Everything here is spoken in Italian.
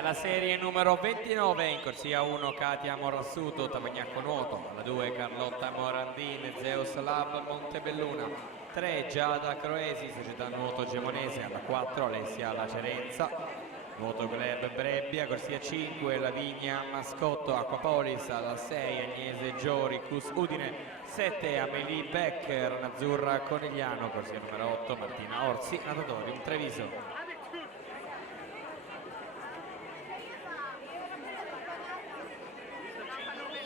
Nella serie numero 29 in corsia 1 Katia Morassuto, Tavagnacco Nuoto, alla 2 Carlotta Morandini, Zeus Lab Montebelluna, 3 Giada Croesi, Società Nuoto Gemonese, alla 4 Alessia Lacerenza, Nuoto Club Brebbia, corsia 5 Lavigna Mascotto, Acquapolis, alla 6 Agnese Giori, Cus Udine, 7 Amelie Becker, Azzurra Conigliano, corsia numero 8 Martina Orsi, Natatorium Treviso.